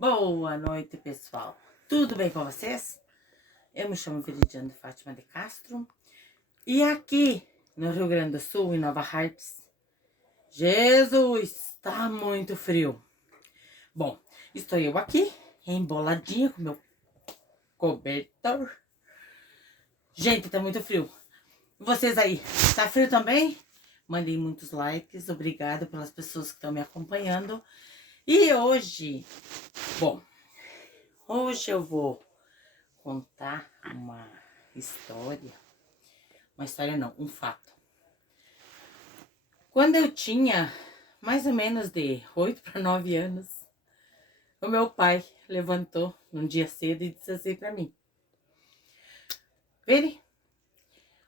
Boa noite, pessoal. Tudo bem com vocês? Eu me chamo Veridiana de Fátima de Castro. E aqui no Rio Grande do Sul, em Nova Hartz, Jesus, tá muito frio. Bom, estou eu aqui, emboladinha com meu cobertor. Gente, tá muito frio. Vocês aí, tá frio também? Mandei muitos likes, obrigado pelas pessoas que estão me acompanhando. E hoje eu vou contar uma história. Uma história não, um fato. Quando eu tinha mais ou menos de 8 para 9 anos, o meu pai levantou num dia cedo e disse assim para mim: Veri,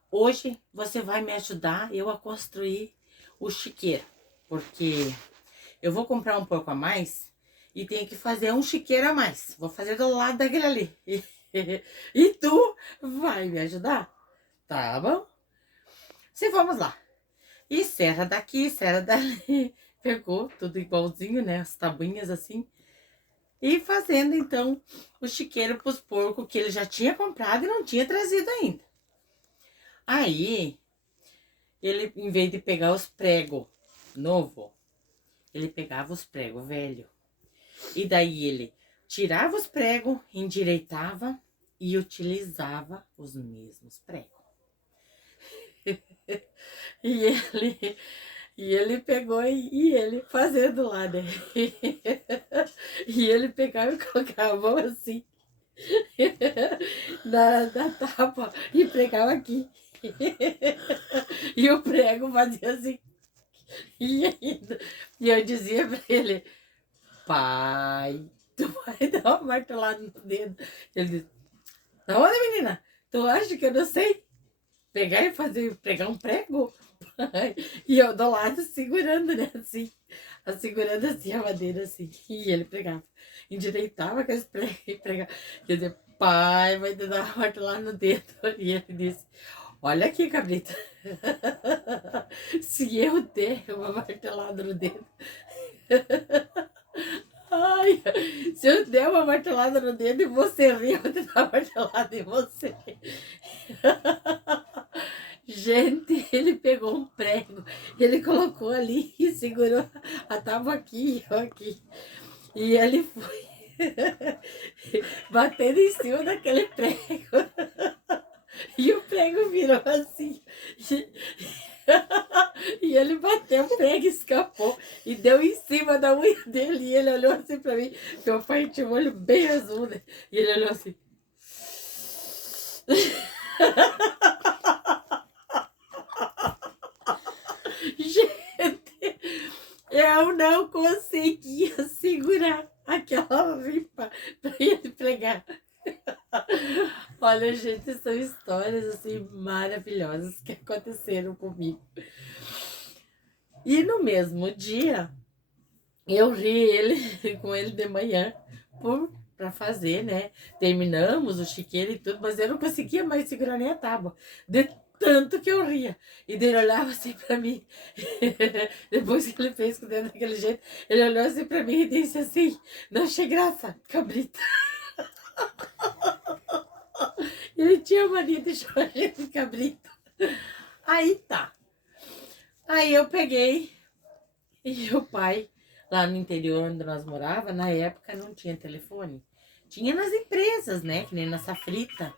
hoje você vai me ajudar eu a construir o chiqueiro, porque eu vou comprar um porco a mais e tenho que fazer um chiqueiro a mais. Vou fazer do lado daquele ali. E tu vai me ajudar? Tá bom? Se vamos lá. E serra daqui, serra dali. Pegou tudo igualzinho, né? As tabuinhas assim. E fazendo, então, o chiqueiro pros porcos que ele já tinha comprado e não tinha trazido ainda. Aí, ele, em vez de pegar os pregos novo, ele pegava os pregos velho. E daí ele tirava os pregos, endireitava e utilizava os mesmos pregos. E ele pegou e ele fazendo lá, né? E ele pegava e colocava a mão assim na tapa e pregava aqui. E o prego fazia assim. E eu dizia pra ele: pai, tu vai dar uma martelada no dedo. Ele disse: da onde, menina? Tu acha que eu não sei pegar e fazer, pregar um prego? E eu do lado segurando, né, assim, segurando assim a madeira, assim, e ele pregava, endireitava com as pregos e pregava. Quer dizer, pai, vai te dar uma martelada no dedo. E ele disse: olha aqui, cabrita, se eu der uma martelada no dedo, ai, se eu der uma martelada no dedo e você rir, eu vou te dar uma martelada em você. Gente, ele pegou um prego, ele colocou ali e segurou a tábua aqui e eu aqui. E ele foi batendo em cima daquele prego. E o prego virou assim. E ele bateu o prego, escapou e deu em cima da unha dele. E ele olhou assim pra mim. Meu pai tinha um olho bem azul, né? E ele olhou assim. Gente, eu não conseguia segurar aquela ripa pra ele pregar. Olha, gente, são histórias assim maravilhosas que aconteceram comigo. E no mesmo dia, eu ri ele com ele de manhã para fazer, né? Terminamos o chiqueiro e tudo, mas eu não conseguia mais segurar nem a tábua. De tanto que eu ria. E daí ele olhava assim pra mim. Depois que ele fez com o dedo daquele jeito, ele olhou assim pra mim e disse assim: não achei graça, cabrita. Ele tinha mania de chamar a gente de cabrito. Aí tá. Aí eu peguei e o pai, lá no interior onde nós morávamos, na época não tinha telefone. Tinha nas empresas, né? Que nem na Safrita,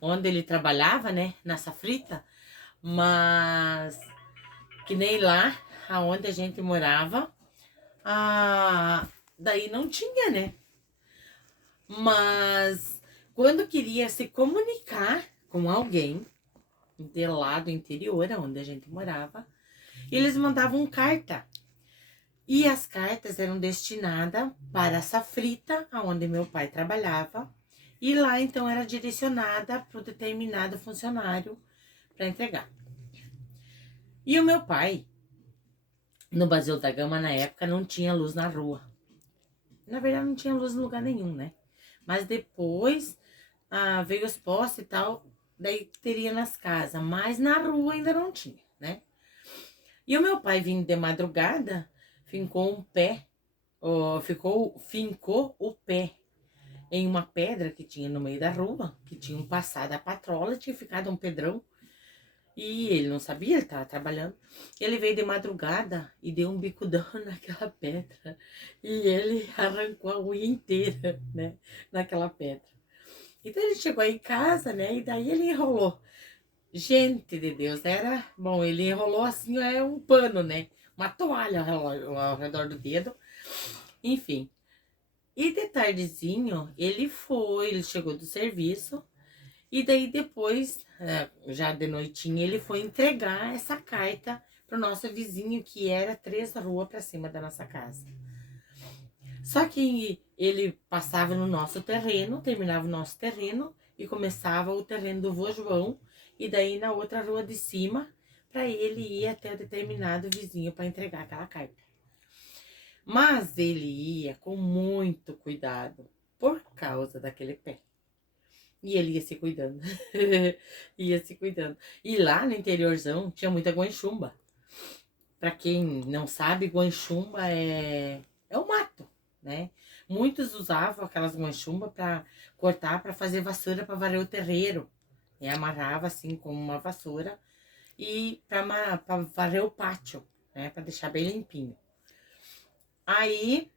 onde ele trabalhava, né? Na Safrita. Mas que nem lá, aonde a gente morava, daí não tinha, né? Mas quando queria se comunicar com alguém de lá do interior, onde a gente morava, eles mandavam carta. E as cartas eram destinadas para a Safrita, onde meu pai trabalhava. E lá, então, era direcionada para o determinado funcionário para entregar. E o meu pai, no Brasil da Gama, na época, não tinha luz na rua. Na verdade, não tinha luz em lugar nenhum, né? Mas depois veio os postes e tal, daí teria nas casas. Mas na rua ainda não tinha, né? E o meu pai, vindo de madrugada, fincou um pé fincou o pé em uma pedra que tinha no meio da rua, que tinham passado a patrola, tinha ficado um pedrão. E ele não sabia, ele estava trabalhando. Ele veio de madrugada e deu um bicudão naquela pedra. E ele arrancou a unha inteira, né, naquela pedra. Então ele chegou aí em casa, né, e daí ele enrolou. Gente de Deus, era... Bom, ele enrolou assim, é um pano, né? Uma toalha ao redor do dedo. Enfim. E de tardezinho, ele chegou do serviço. E daí depois, já de noitinha, ele foi entregar essa carta pro nosso vizinho, que era 3 ruas para cima da nossa casa. Só que ele passava no nosso terreno, terminava o nosso terreno e começava o terreno do vô João, e daí na outra rua de cima, para ele ir até o determinado vizinho para entregar aquela carta. Mas ele ia com muito cuidado por causa daquele pé. E ele ia se cuidando. Ia se cuidando. E lá no interiorzão tinha muita guanchumba. Pra quem não sabe, guanchumba é o mato, né? Muitos usavam aquelas guanchumba para cortar, para fazer vassoura, para varrer o terreiro. E amarrava assim com uma vassoura e para varrer o pátio, né? Para deixar bem limpinho. Aí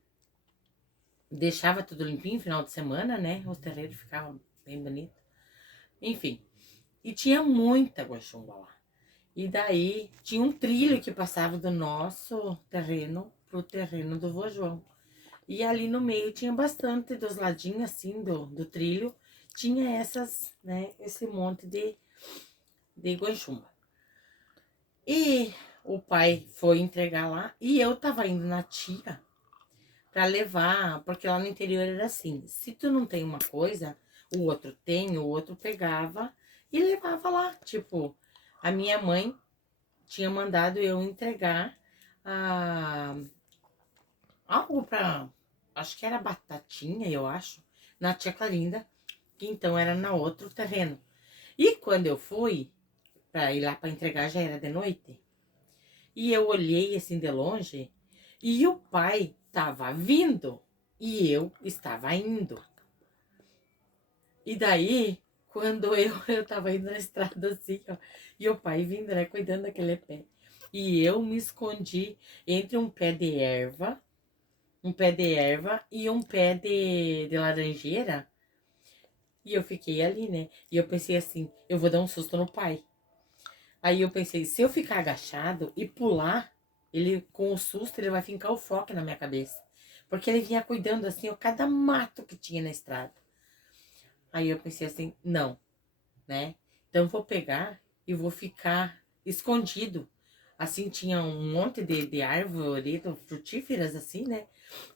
deixava tudo limpinho no final de semana, né? Os terreiros ficavam bem bonitos. Enfim, e tinha muita guanchumba lá. E daí tinha um trilho que passava do nosso terreno pro terreno do vô João. E ali no meio tinha bastante, dos ladinhos assim do trilho, tinha essas, né, esse monte de guanchumba. E o pai foi entregar lá e eu tava indo na tia para levar, porque lá no interior era assim, se tu não tem uma coisa, o outro tem, o outro pegava e levava lá. Tipo, a minha mãe tinha mandado eu entregar algo para, acho que era batatinha, eu acho, na tia Clarinda, que então era na outro terreno. E quando eu fui para ir lá para entregar, já era de noite. E eu olhei assim de longe e o pai estava vindo e eu estava indo. E daí, quando eu tava indo na estrada assim, ó, e o pai vindo, né, cuidando daquele pé. E eu me escondi entre um pé de erva e um pé de laranjeira. E eu fiquei ali, né? E eu pensei assim, eu vou dar um susto no pai. Aí eu pensei, se eu ficar agachado e pular, ele, com o susto, ele vai fincar o foco na minha cabeça. Porque ele vinha cuidando assim, ó, cada mato que tinha na estrada. Aí eu pensei assim, não, né? Então eu vou pegar e vou ficar escondido. Assim, tinha um monte de árvore frutíferas, assim, né?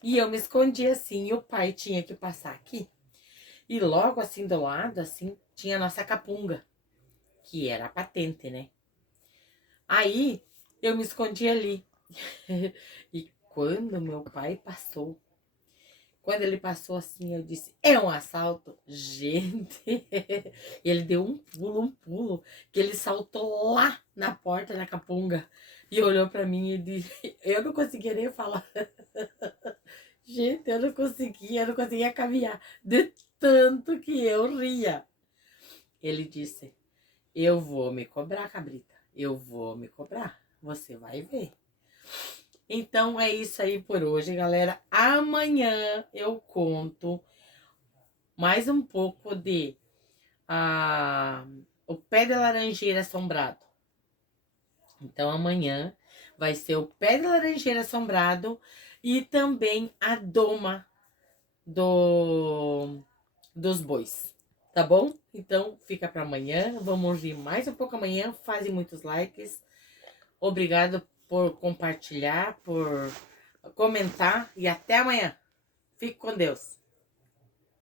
E eu me escondi assim, e o pai tinha que passar aqui. E logo assim do lado, assim, tinha a nossa capunga, que era a patente, né? Aí eu me escondi ali. E quando meu pai passou, quando ele passou assim, eu disse, é um assalto? Gente, ele deu um pulo, que ele saltou lá na porta da capunga e olhou pra mim e disse, eu não conseguia nem falar. Gente, eu não conseguia caminhar, de tanto que eu ria. Ele disse, eu vou me cobrar, cabrita, eu vou me cobrar, você vai ver. Então é isso aí por hoje, galera. Amanhã eu conto mais um pouco de o pé de laranjeira assombrado. Então amanhã vai ser o pé de laranjeira assombrado e também a doma dos bois, tá bom? Então fica para amanhã, vamos rir mais um pouco amanhã, fazem muitos likes. Obrigado por compartilhar, por comentar e até amanhã. Fique com Deus.